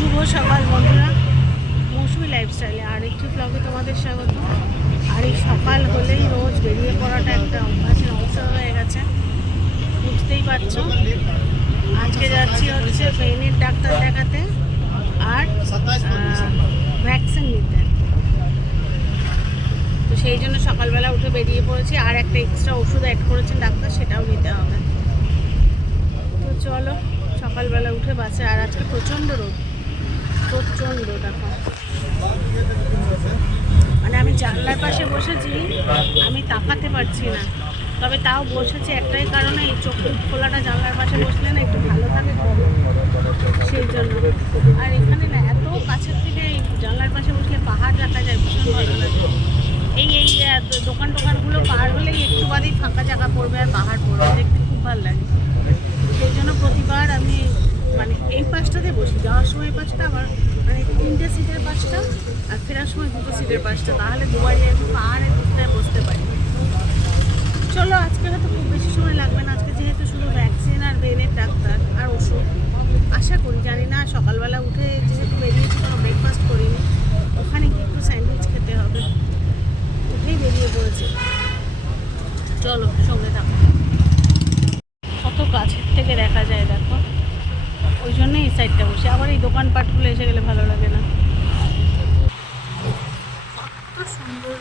শুভ সকাল বন্ধুরা। মৌসুমি লাইফস্টাইলে আরেকটি ব্লগে তোমাদের স্বাগত। আর এই সকাল হলেই রোজ বেরিয়ে পড়াটা একটা অভ্যাসের অংশ হয়ে গেছে। বুঝতেই পারছ? আজকে যাচ্ছি হচ্ছে ব্রেনের ডাক্তার দেখাতে আর ভ্যাকসিন নিতে। তো সেই জন্য সকালবেলা উঠে বেরিয়ে পড়েছি। আর একটা এক্সট্রা ওষুধ অ্যাড করেছেন ডাক্তার, সেটাও নিতে হবে। তো চলো, সকালবেলা উঠে বাসে। আর আজকে প্রচণ্ড রোদ। প্রচণ্ড দেখো। মানে আমি জানলার পাশে বসেছি, আমি তাকাতে পারছি না। তবে তাও বসেছি একটাই কারণে, এই চোখ খোলাটা জানলার পাশে বসলে না একটু ভালো থাকে সেই জন্য। আর এখানে না, এত কাছের থেকে জানলার পাশে বসলে পাহাড় দেখা যায়, ভীষণ ভালো লাগে। এই এই দোকান টোকানগুলো পার হলেই একটু বাদেই ফাঁকা জায়গা পড়বে আর পাহাড় পড়বে, দেখতে খুব ভালো লাগে। সেই জন্য প্রতিবার আমি মানে এই পাশটাতে বসি, যাওয়ার সময় পাশটা আবার মানে তিনটে সিটের পাশটা আর ফেরার সময় দুটো সিটের পাশটা তাহলে দুবারই একটু পাহাড়ের দিকটায় বসতে পারি। চলো, আজকে হয়তো খুব বেশি সময় লাগবে না, আজকে যেহেতু শুধু ভ্যাকসিন আর ব্রেনের ডাক্তার আর ওষুধ, আশা করি, জানি না সকালবেলা উঠে যেহেতু বেরিয়েছি, কোনো ব্রেকফাস্ট করিনি, ওখানে গিয়ে একটু স্যান্ডউইচ খেতে হবে। উঠেই বেরিয়ে পড়েছি। চলো, সঙ্গে থাকো। কত কাছের থেকে দেখা যায়, দেখো। ওই জন্যই এই সাইডটা বসে। আবার এই দোকানপাটগুলো এসে গেলে ভালো লাগে না। সুন্দর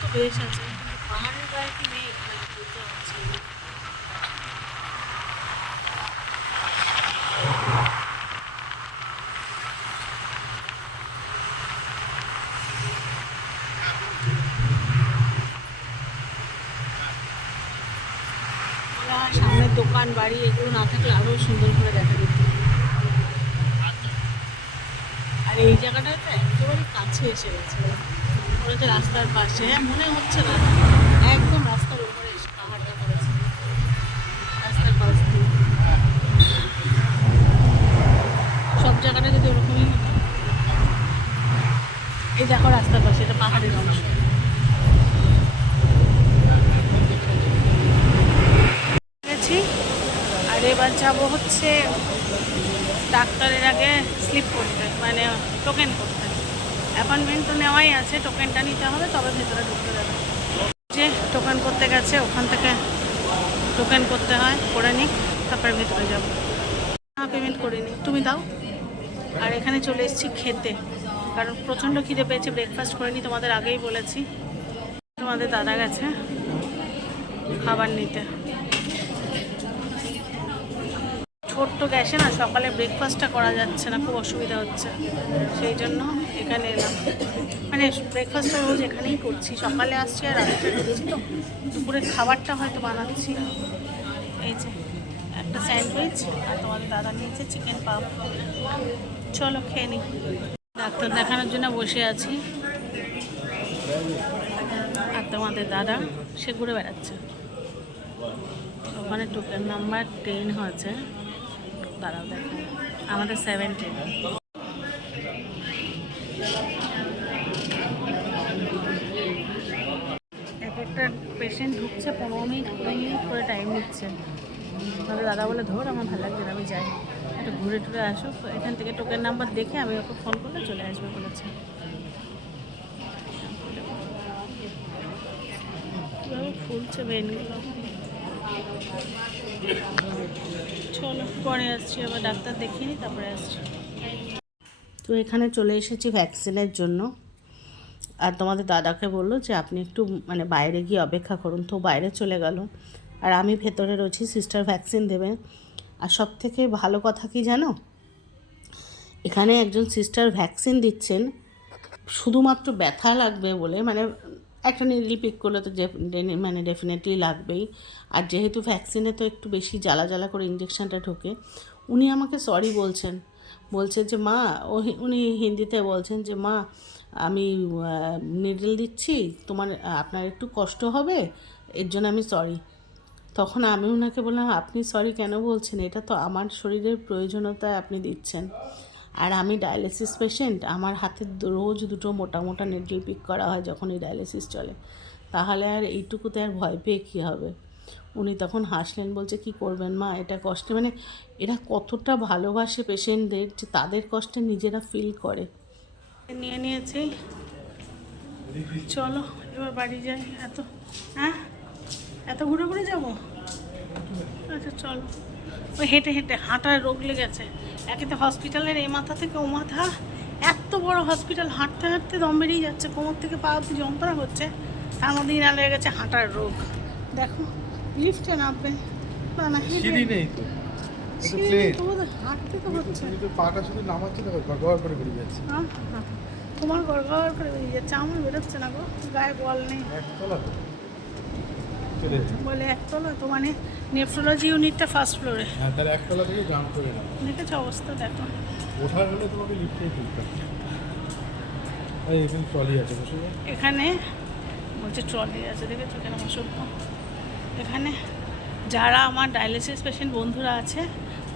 তো বেশ আছে। পাহাড়ের গায়ে কি নেই মানে বুঝতে পারছি না। ওরা সামনের দোকান বাড়ি, এগুলো না থাকলে আরও সুন্দর করে দেখা যেত। আর এই জায়গাটা তো একেবারে কাছে এসে গেছে। রাস্তার পাশে হ্যাঁ মনে হচ্ছে না। একদম রাস্তার উপরে এসে পাহাড়টা করেছে রাস্তার পাশ দিয়ে সব জায়গাটা যদি ওরকমই হতো এই দেখো রাস্তার পাশে এটা পাহাড়ের অংশ গেছি আর এবার যাব হচ্ছে ডাক্তারের আগে স্লিপ করতে মানে টোকেন করতে। অ্যাপয়েন্টমেন্ট তো নেওয়াই আছে টোকেনটা নিতে হবে, তবে ভেতরে ঢুকতে দেবে। যে টোকেন করতে গেছে, ওখান থেকে টোকেন করতে হয়, করে নিক, তারপরে ভেতরে যাব। না পেমেন্ট করিনি। তুমি দাও। আর এখানে চলে এসেছি খেতে। কারণ প্রচণ্ড খিদে পেয়েছে ব্রেকফাস্ট করিনি, তোমাদের আগেই বলেছি। তোমাদের দাদা গেছে খাবার নিতে। ছোট্ট গ্যাসে না সকালে ব্রেকফাস্টটা করা যাচ্ছে না, খুব অসুবিধা হচ্ছে। সেই জন্য এখানে এলাম। মানে ব্রেকফাস্টটা রোজ এখানেই করছি। সকালে আসছি আর রাত্রে ঢুকছি তো। দুপুরের খাবারটা হয়তো বানাচ্ছি। এই যে, একটা স্যান্ডউইচ আর তোমাদের দাদা নিয়েছে চিকেন পাপ চলো খেয়ে নিই। ডাক্তার দেখানোর জন্য বসে আছি। আর তোমাদের দাদা, সে ঘুরে বেড়াচ্ছে। ওখানে টোকেন নাম্বার টেন হয়েছে। দাঁড়াও দেখো আমাদের সেভেন্টিন এক একটা পেশেন্ট ঢুকছে, পনেরো মিনিট, কুড়ি মিনিট করে টাইম নিচ্ছে। তাহলে দাদা বলে, ধর, আমার ভালো লাগছে আমি যাই। একটু ঘুরে টুরে আসুক এখান থেকে টোকেন নাম্বার দেখে আমি ওকে ফোন করলে চলে আসবে বলেছে। ফুলছে বেনগুলো চলো পরে আসছি আবার ডাক্তার দেখিয়ে নিই তারপরে আসছি। তো এখানে চলে এসেছি ভ্যাকসিনের জন্য। আর তোমাদের দাদাকে বলল যে, আপনি একটু মানে বাইরে গিয়ে অপেক্ষা করুন। তো বাইরে চলে গেল। আর আমি ভেতরে রয়েছি সিস্টার ভ্যাকসিন দেবে। আর সব থেকে ভালো কথা কি জানো? এখানে একজন সিস্টার ভ্যাকসিন দিচ্ছেন। শুধুমাত্র ব্যথা লাগবে বলে মানে একটা নিডল পিক করলে তো মানে ডেফিনেটলি লাগবেই। আর যেহেতু ভ্যাকসিনে তো একটু বেশি জ্বালা জ্বালা করে ইঞ্জেকশনটা ঢোকে, উনি আমাকে সরি বলছেন। বলছেন যে, মা, ও উনি হিন্দিতে বলছেন যে, মা, আমি নিডল দিচ্ছি, তোমার, আপনার একটু কষ্ট হবে, এর জন্য আমি সরি তখন আমি ওনাকে বললাম, আপনি সরি কেন বলছেন? এটা তো আমার শরীরের প্রয়োজনীয়তায় আপনি দিচ্ছেন। আর আমি ডায়ালিসিস পেশেন্ট আমার হাতে রোজ দুটো মোটা মোটা নেডল পিক করা হয় যখন এই ডায়ালিসিস চলে। তাহলে আর এইটুকুতে আর ভয় পেয়ে কী হবে? উনি তখন হাসলেন, বলছে, কি করবেন মা? এটা কষ্টে মানে এরা কতটা ভালোবাসে পেশেন্টদের যে তাদের কষ্টে নিজেরা ফিল করে। নিয়ে নিয়েছি। চলো, এবার বাড়ি যাই। এত হ্যাঁ? এত ঘুরে ঘুরে যাব? আচ্ছা চলো। ওই হেঁটে হেঁটে হাঁটার রোগ লেগেছে। একে তো হসপিটালের এই মাথা থেকে ও মাথা এত বড় হসপিটাল হাঁটতে হাঁটতে দম বেরিয়ে যাচ্ছে কোমর থেকে পা অব্দি যন্ত্রণা হচ্ছে তার মধ্যে ইনা লেগে গেছে হাঁটার রোগ। দেখো লিফটে নামবে। না না সিঁড়ি নেই তো। হাঁটতে তো হচ্ছে। পাটা শুধু নামাচ্ছে দেখো গড়গড় করে বেরিয়ে যাচ্ছে। তোমার গড় গড় করে বেরিয়ে যাচ্ছে আমার বেরোচ্ছে না গো গায়ে বল নেই। একতলা চলে বলে একতলা তো মানে নেফ্রোলজি ইউনিটটা ফার্স্ট ফ্লোরে হ্যাঁ তাহলে একতলা থেকে দেখেছ অবস্থা দেখো। ওঠার হলে তোমাকে লিফটেই তুলতে হবে। এখানে ট্রলি আছে বসে এখানে বলছে ট্রলি আছে দেখেছ কেন ওষুধ এখানে যারা আমার ডায়ালিসিস পেশেন্ট বন্ধুরা আছে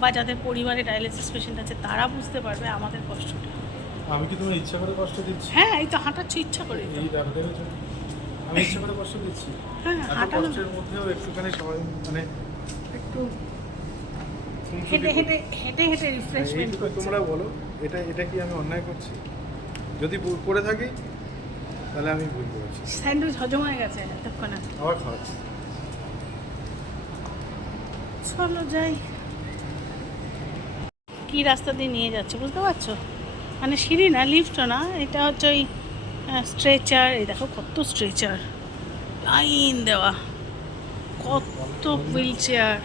বা যাদের পরিবারে ডায়ালিসিস পেশেন্ট আছে তারা বুঝতে পারবে আমাদের কষ্টটা। আমি কি তোমার ইচ্ছা করে কষ্ট দিচ্ছি? হ্যাঁ এই তো হাঁটাচ্ছি ইচ্ছা করে। এই দেখো আমি ইচ্ছা করে কষ্ট দিচ্ছি। হ্যাঁ হাঁটানো মধ্যেও একটুখানি সবাই মানে একটু হেঁটে হেঁটে হেঁটে হেঁটে রিফ্রেশমেন্ট এইটুকু তোমরা বলো এটা এটা কি আমি অন্যায় করছি? যদি করে থাকি তাহলে আমি ভুল করেছি। স্যান্ডউইচ হজম হয়ে গেছে এতক্ষণে। আবার খাওয়াচ্ছি চলো যাই। কি রাস্তা দিয়ে নিয়ে যাচ্ছে বুঝতে পারছ? মানে সিঁড়ি না লিফটও না এটা হচ্ছে ওই স্ট্রেচার এই দেখো কত স্ট্রেচার লাইন দেওয়া। কত হুইল চেয়ার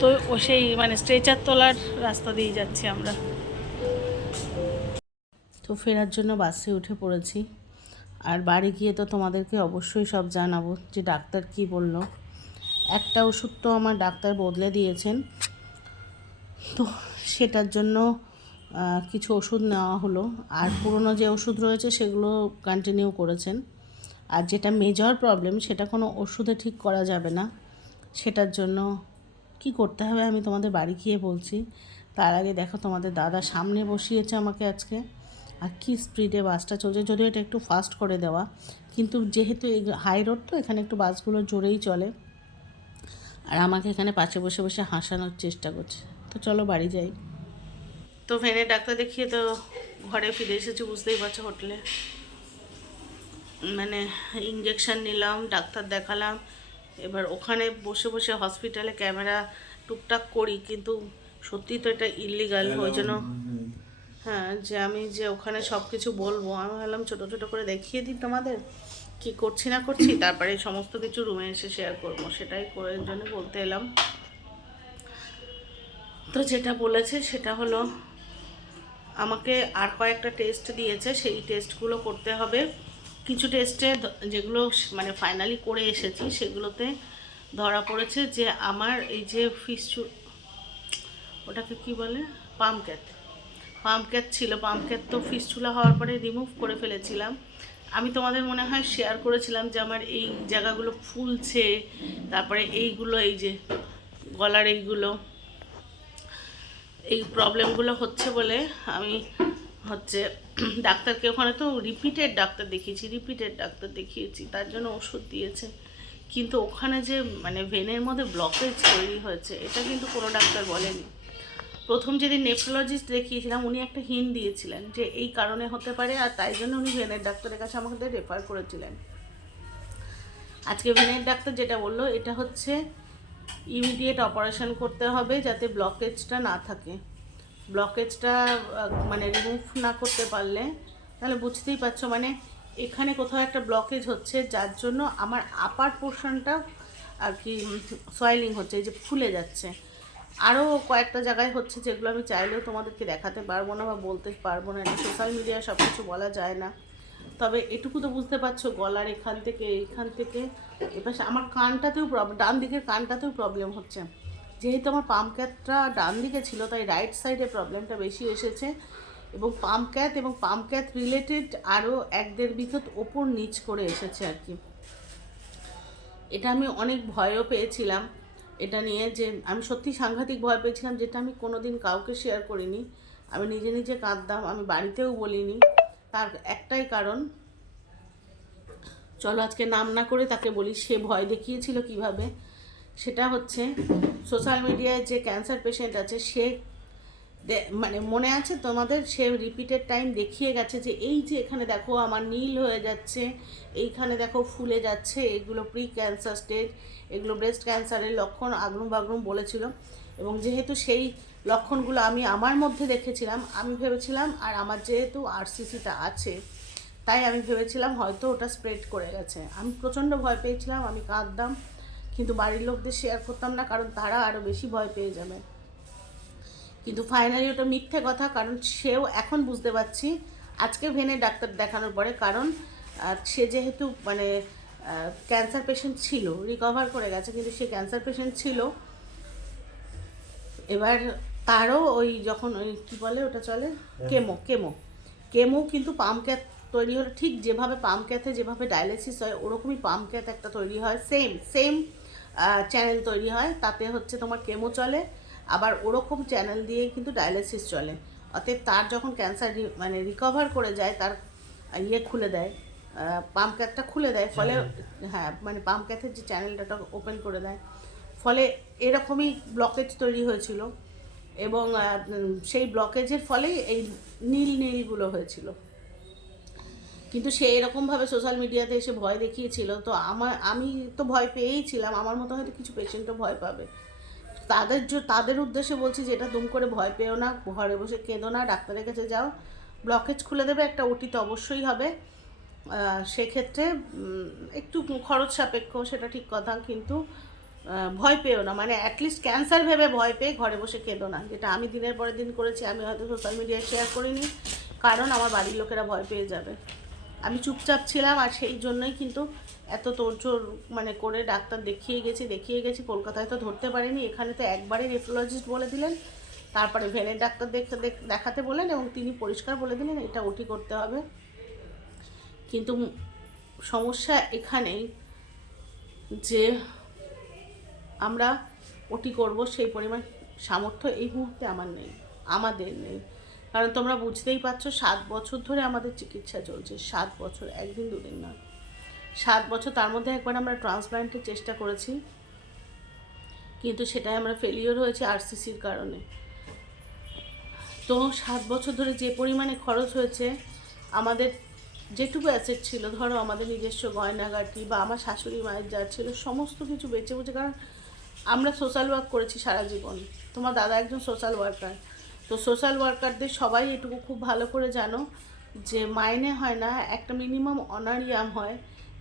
তো ও সেই মানে স্ট্রেচার তোলার রাস্তা দিয়ে যাচ্ছি আমরা। তো ফেরার জন্য বাসে উঠে পড়েছি। আর বাড়ি গিয়ে তো তোমাদেরকে অবশ্যই সব জানাব যে ডাক্তার কি বলল। একটা ওষুধ তো আমার ডাক্তার বদলে দিয়েছেন। তো সেটার জন্য কিছু ওষুধ নেওয়া হলো। আর পুরনো যে ওষুধ রয়েছে সেগুলো কন্টিনিউ করেছেন। আর যেটা মেজর প্রবলেম সেটা কোনো ওষুধে ঠিক করা যাবে না। সেটার জন্য কি করতে হবে আমি তোমাদের বাড়ি গিয়ে বলছি। তার আগে দেখো তোমাদের দাদা সামনে বসিয়েছে আমাকে আজকে। আর কি স্পিডে বাসটা চলছে, যদিও এটা একটু ফাস্ট করে দেওয়া। কিন্তু যেহেতু এই হাই রোড তো, এখানে একটু বাসগুলো জোরেই চলে। আর আমাকে এখানে পাশে বসে বসে হাসানোর চেষ্টা করছে। তো চলো বাড়ি যাই। তো ভেনে ডাক্তার দেখিয়ে তো ঘরে ফিরে এসেছি বুঝতেই পারছ হোটেলে। মানে ইঞ্জেকশান নিলাম ডাক্তার দেখালাম। এবার ওখানে বসে বসে হসপিটালে ক্যামেরা টুকটাক করি কিন্তু সত্যি তো এটা ইলিগাল ওই জন্য হ্যাঁ যে আমি যে ওখানে সব কিছু বলব আমি ভাবলাম ছোটো ছোটো করে দেখিয়ে দিই তোমাদের কি করছি না করছি তারপরে সমস্ত কিছু রুমে এসে শেয়ার করব সেটাই করে জন্য বলতে এলাম। তো যেটা বলেছে সেটা হলো আমাকে আর কয়েকটা টেস্ট দিয়েছে, সেই টেস্টগুলো করতে হবে। কিছু টেস্টে যেগুলো মানে ফাইনালি করে এসেছি, সেগুলোতে ধরা পড়েছে যে আমার এই যে ফিস্টু ওটাকে কি বলে? Perm cath. পাম্প ক্যাট ছিল। পাম্প ক্যাট তো ফিস্টুলা হওয়ার পরে রিমুভ করে ফেলেছিলাম। আমি তোমাদের মনে হয় শেয়ার করেছিলাম যে আমার এই জায়গাগুলো ফুলছে, তারপরে এইগুলো, এই যে গলার এইগুলো। এই প্রবলেমগুলো হচ্ছে বলে আমি হচ্ছে ডাক্তারকে ওখানে তো রিপিটেড ডাক্তার দেখিয়েছি রিপিটেড ডাক্তার দেখিয়েছি, তার জন্য ওষুধ দিয়েছে। কিন্তু ওখানে যে মানে ভেনের মধ্যে ব্লকেজ তৈরি হয়েছে, এটা কিন্তু কোনো ডাক্তার বলেনি। প্রথম যেদিন নেফ্রোলজিস্ট দেখিয়েছিলাম, উনি একটা হিন দিয়েছিলেন যে এই কারণে হতে পারে আর তাই জন্য উনি ভেনের ডাক্তারের কাছে আমাকে রেফার করেছিলেন। আজকে ভেনের ডাক্তার যেটা বলল, এটা হচ্ছে ইমিডিয়েট অপারেশন করতে হবে যাতে ব্লকেজটা না থাকে। ব্লকেজটা মানে রিমুভ না করতে পারলে, তাহলে বুঝতেই পারছ মানে এখানে কোথাও একটা ব্লকেজ হচ্ছে, যার জন্য আমার আপার পোর্শনটা আর কি সয়েলিং হচ্ছে, এই যে ফুলে যাচ্ছে। আরও কয়েকটা জায়গায় হচ্ছে যেগুলো আমি চাইলেও তোমাদেরকে দেখাতে পারব না বা বলতে পারব না, এটা সোশ্যাল মিডিয়ায় সব কিছু বলা যায় না। তবে এটুকু তো বুঝতে পারছ, গলার এখান থেকে এইখান থেকে এপাশে আমার কানটাতেও প্রবলেম ডান দিকের কানটাতেও প্রবলেম হচ্ছে। যেহেতু আমার পাম্প ক্যাথটা ডান দিকে ছিল, তাই রাইট সাইডে প্রবলেমটা বেশি এসেছে। এবং পাম্প ক্যাথ এবং পাম্প ক্যাথ রিলেটেড আরও এক দেড় বিঘত ওপর নিচ করে এসেছে আর কি। এটা আমি অনেক ভয়ও পেয়েছিলাম। এটা নিয়ে যে আমি সত্যি সাংঘাতিক ভয় পেয়েছিলাম, যেটা আমি কোনোদিন কাউকে শেয়ার করিনি। আমি নিজে নিজে কাঁদতাম, আমি বাড়িতেও বলিনি। তার একটাই কারণ চলো আজকে নাম না করে তাকে বলি, সে ভয় দেখিয়েছিল কীভাবে? সেটা হচ্ছে সোশ্যাল মিডিয়ায় যে ক্যান্সার পেশেন্ট আছে, সে মানে মনে আছে তোমাদের? সে রিপিটেড টাইম দেখিয়ে গেছে যে, এই যে এখানে দেখো আমার নীল হয়ে যাচ্ছে, এইখানে দেখো ফুলে যাচ্ছে, এগুলো প্রি ক্যান্সার স্টেজ এগুলো ব্রেস্ট ক্যান্সারের লক্ষণ আগরুম বাগরুম বলেছিল। এবং যেহেতু সেই লক্ষণগুলো আমি আমার মধ্যে দেখেছিলাম, আমি ভেবেছিলাম, আর আমার যেহেতু আরসিসিটা আছে তাই আমি ভেবেছিলাম হয়তো ওটা স্প্রেড করে গেছে। আমি প্রচণ্ড ভয় পেয়েছিলাম আমি কাঁদতাম কিন্তু বাড়ির লোকদের শেয়ার করতাম না কারণ তারা আরও বেশি ভয় পেয়ে যাবে। কিন্তু ফাইনালি ওটা মিথ্যে কথা কারণ সেও এখন বুঝতে পারছি আজকে ভেনে ডাক্তার দেখানোর পরে কারণ সে যেহেতু মানে ক্যান্সার পেশেন্ট ছিল রিকভার করে গেছে কিন্তু সে ক্যান্সার পেশেন্ট ছিল এবার তারও ওই যখন ওই কী বলে ওটা চলে? কেমো। Chemo chemo. কিন্তু পাম ক্যাথ তৈরি হলে ঠিক যেভাবে পাম ক্যাথে যেভাবে ডায়ালিসিস হয় ওরকমই পাম ক্যাথ একটা তৈরি হয়। সেম সেম চ্যানেল তৈরি হয়। তাতে হচ্ছে তোমার কেমো চলে আবার ওরকম চ্যানেল দিয়ে কিন্তু ডায়ালিসিস চলে। অতএব তার যখন ক্যান্সার মানে রিকভার করে যায় তার ইয়ে খুলে দেয় পাম্প ক্যাথটা খুলে দেয় ফলে হ্যাঁ মানে পাম্প ক্যাথের যে চ্যানেলটা ওপেন করে দেয়। ফলে এরকমই ব্লকেজ তৈরি হয়েছিল এবং সেই ব্লকেজের ফলেই এই নীল নীলগুলো হয়েছিল। কিন্তু সে এরকমভাবে সোশ্যাল মিডিয়াতে এসে ভয় দেখিয়েছিল। তো আমার, আমি তো ভয় পেয়েই ছিলাম। আমার মতো হয়তো কিছু পেশেন্টও ভয় পাবে। তাদের তাদের উদ্দেশ্যে বলছি যে, এটা দুম করে ভয় পেও না। ঘরে বসে কেঁদো না। ডাক্তারের কাছে যাও। ব্লকেজ খুলে দেবে। একটা ওটি তো অবশ্যই হবে। সেক্ষেত্রে একটু খরচ সাপেক্ষ, সেটা ঠিক কথা। কিন্তু ভয় পেও না। মানে অ্যাটলিস্ট ক্যান্সার ভেবে ভয় পেয়ে ঘরে বসে কেঁদো না। যেটা আমি দিনের পরে দিন করেছি। আমি হয়তো সোশ্যাল মিডিয়ায় শেয়ার করিনি। কারণ আমার বাড়ির লোকেরা ভয় পেয়ে যাবে। আমি চুপচাপ ছিলাম আর সেই জন্যই কিন্তু এত তোড়জোড় মানে করে ডাক্তার দেখিয়ে গেছি দেখিয়ে গেছি। কলকাতায় তো ধরতে পারিনি। এখানে তো একবারে নেফ্রোলজিস্ট বলে দিলেন, তারপরে ভেনের ডাক্তার দেখ- দেখ- দেখাতে বলেন এবং তিনি পরিষ্কার বলে দিলেন, এটা ওটি করতে হবে। কিন্তু সমস্যা এখানেই যে আমরা ওটি করব, সেই পরিমাণ সামর্থ্য এই মুহূর্তে আমার নেই, আমাদের নেই। কারণ তোমরা বুঝতেই পারছ, সাত বছর ধরে আমাদের চিকিৎসা চলছে। সাত বছর, একদিন দুদিন নয়। সাত বছর, তার মধ্যে একবার আমরা ট্রান্সপ্লান্টের চেষ্টা করেছি। কিন্তু সেটাই আমরা ফেলিওর হয়েছে আরসিসির কারণে। তো সাত বছর ধরে যে পরিমাণে খরচ হয়েছে, আমাদের যেটুকু অ্যাসেট ছিল, ধরো আমাদের নিজস্ব গয়নাগাটি বা আমার শাশুড়ি মায়ের যা ছিল, সমস্ত কিছু বেঁচে বুঝে কারণ আমরা সোশ্যাল ওয়ার্ক করেছি সারা জীবন। তোমার দাদা একজন সোশ্যাল ওয়ার্কার তো সোশ্যাল ওয়ার্কারদের সবাই এটুকু খুব ভালো করে জানো যে মাইনে হয় না, একটা মিনিমাম অনারিয়াম হয়,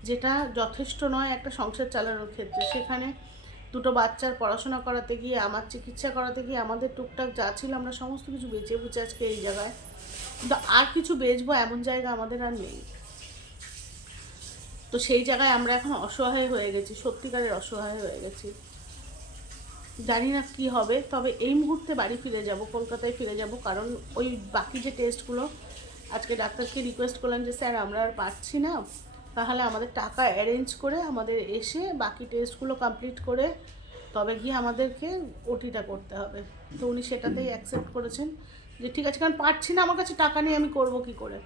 যেটা যথেষ্ট নয় একটা সংসার চালানোর ক্ষেত্রে। সেখানে দুটো বাচ্চার পড়াশোনা করাতে গিয়ে, আমার চিকিৎসা করাতে গিয়ে, আমাদের টুকটাক যা ছিল আমরা সমস্ত কিছু বেঁচে বুঝে আজকে এই জায়গায়। কিন্তু আর কিছু বেচবো এমন জায়গা আমাদের আর নেই। তো সেই জায়গায় আমরা এখন অসহায় হয়ে গেছি, সত্যিকারের অসহায় হয়ে গেছি। জানি না কী হবে, তবে এই মুহূর্তে বাড়ি ফিরে যাব, কলকাতায় ফিরে যাব, কারণ ওই বাকি যে টেস্টগুলো আজকে ডাক্তারকে রিকোয়েস্ট করলাম যে, স্যার, আমরা আর পাচ্ছি না। তাহলে আমাদের টাকা অ্যারেঞ্জ করে আমাদের এসে বাকি টেস্টগুলো কমপ্লিট করে তবে গিয়ে আমাদেরকে ওটিটা করতে হবে। তো উনি সেটাতেই অ্যাকসেপ্ট করেছেন যে, ঠিক আছে, কারণ পারছি না, আমার কাছে টাকা নিয়ে আমি করব কি করে?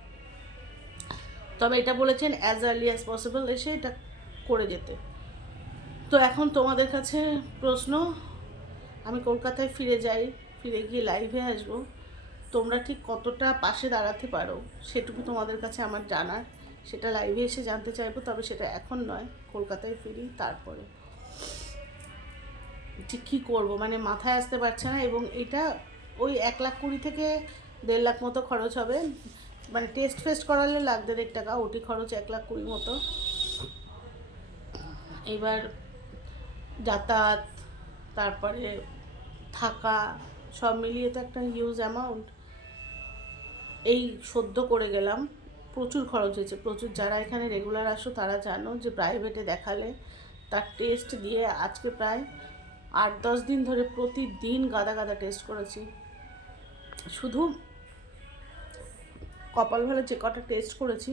তবে এটা বলেছেন অ্যাজ আর্লি অ্যাজ পসিবল এসে এটা করে যেতে। তো এখন তোমাদের কাছে প্রশ্ন আমি কলকাতায় ফিরে যাই, ফিরে গিয়ে লাইভে আসব। তোমরা ঠিক কতটা পাশে দাঁড়াতে পারো, সেটুকু তোমাদের কাছে আমার জানার। সেটা লাইভে এসে জানতে চাইব, তবে সেটা এখন নয়, কলকাতায় ফিরি তারপরে। ঠিক কী করব? মানে মাথায় আসতে পারছে না এবং এটা ওই এক লাখ কুড়ি থেকে দেড় লাখ মতো খরচ হবে। মানে টেস্ট ফেস্ট করালে লাখ দেড়েক টাকা, ওটি খরচ এক লাখ কুড়ি মতো। এবার যাতায়াত তারপরে থাকা, সব মিলিয়ে তো একটা হিউজ অ্যামাউন্ট এই সদ্য করে গেলাম, প্রচুর খরচ হয়েছে, প্রচুর। যারা এখানে রেগুলার আসো, তারা জানো যে প্রাইভেটে দেখালে তার টেস্ট দিয়ে আজকে প্রায় আট দশ দিন ধরে প্রতিদিন গাদা গাদা টেস্ট করেছি। শুধু কপাল ভালো যে কটা টেস্ট করেছি,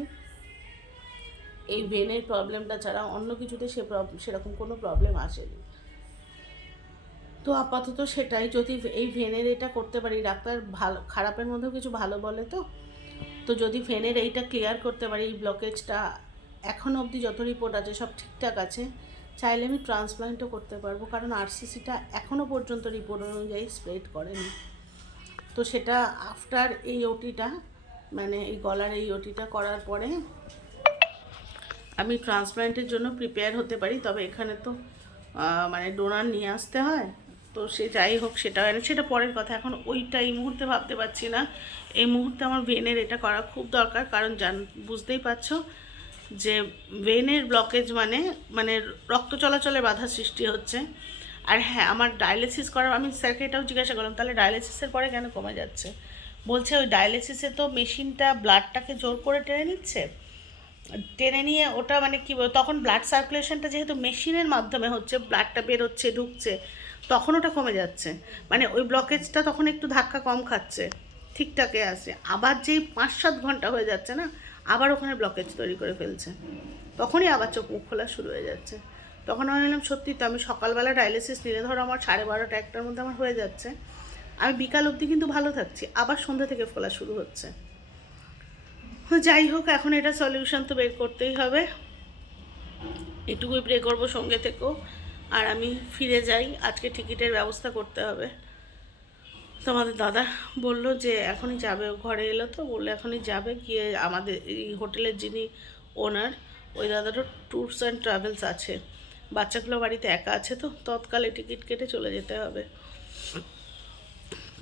এই ভেনের প্রবলেমটা ছাড়া অন্য কিছুতে সে সেরকম কোনো প্রবলেম আসেনি। তো আপাতত সেটাই, যদি এই ভেনের এটা করতে পারি, ডাক্তার ভালো, খারাপের মধ্যেও কিছু ভালো বলে তো? তো যদি ভেনের এইটা ক্লিয়ার করতে পারি, এই ব্লকেজটা এখন অবধি যত রিপোর্ট আছে, সব ঠিকঠাক আছে, চাইলে আমি ট্রান্সপ্লান্টও করতে পারব, কারণ আরসিসিটা এখনও পর্যন্ত রিপোর্ট অনুযায়ী স্প্রেড করেনি। তো সেটা আফটার এই ওটিটা মানে এই গলার এই ওটিটা করার পরে আমি ট্রান্সপ্লান্টের জন্য প্রিপেয়ার হতে পারি, তবে এখানে তো মানে ডোনার নিয়ে আসতে হয়। তো সে যাই হোক, সেটা সেটা পরের কথা। এখন ওইটা এই মুহূর্তে ভাবতে পারছি না। এই মুহূর্তে আমার ভেনের এটা করা খুব দরকার, কারণ জান বুঝতেই পারছ যে ভেনের ব্লকেজ মানে মানে রক্ত চলাচলে বাধা সৃষ্টি হচ্ছে। আর হ্যাঁ আমার ডায়ালিসিস করার আমি স্যারকে এটাও জিজ্ঞাসা করলাম, তাহলে ডায়ালিসিসের পরে কেন কমে যাচ্ছে? বলছে, ওই ডায়ালিসিসে তো মেশিনটা ব্লাডটাকে জোর করে টেনে নিচ্ছে। টেনে নিয়ে ওটা মানে কি তখন ব্লাড সার্কুলেশনটা যেহেতু মেশিনের মাধ্যমে হচ্ছে ব্লাডটা বেরোচ্ছে, ঢুকছে তখন ওটা কমে যাচ্ছে। মানে ওই ব্লকেজটা তখন একটু ধাক্কা কম খাচ্ছে। ঠিকঠাকে আসে আবার যেই পাঁচ সাত ঘণ্টা হয়ে যাচ্ছে না, আবার ওখানে ব্লকেজ তৈরি করে ফেলছে। তখনই আবার চোখ মুখ খোলা শুরু হয়ে যাচ্ছে। তখন আমি ভাবলাম সত্যি তো আমি সকালবেলা ডায়ালিসিস নিলে ধরো আমার সাড়ে বারোটা, একটার মধ্যে আমার হয়ে যাচ্ছে। আমি বিকাল অবধি কিন্তু ভালো থাকছি। আবার সন্ধ্যা থেকে ফোলা শুরু হচ্ছে। যাই হোক, এখন এটা সলিউশন তো বের করতেই হবে। এটুকুই প্রে করব সঙ্গে থেকেও। আর আমি ফিরে যাই। আজকে টিকিটের ব্যবস্থা করতে হবে। তোমাদের দাদা বলল যে এখনই যাবে ঘরে এলো তো, বলল এখনই যাবে। গিয়ে আমাদের এই হোটেলের যিনি ওনার, ওই দাদারও ট্যুরস অ্যান্ড ট্রাভেলস আছে। বাচ্চাগুলো বাড়িতে একা আছে তো, তৎকালে টিকিট কেটে চলে যেতে হবে।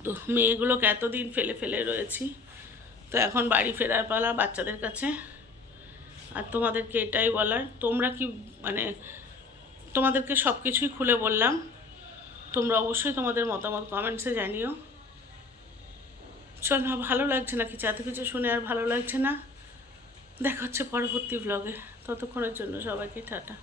তো মেয়েগুলোকে এতদিন ফেলে ফেলে রয়েছি। তো এখন বাড়ি ফেরার পালা বাচ্চাদের কাছে। আর তোমাদেরকে এটাই বলার, তোমরা কি মানে তোমাদেরকে সব কিছুই খুলে বললাম। তোমরা অবশ্যই তোমাদের মতামত কমেন্টসে জানিও। চল না ভালো লাগছে না কিছু এত কিছু শুনে আর ভালো লাগছে না? দেখা হচ্ছে পরবর্তী ব্লগে ততক্ষণের জন্য সবাইকে টাটা।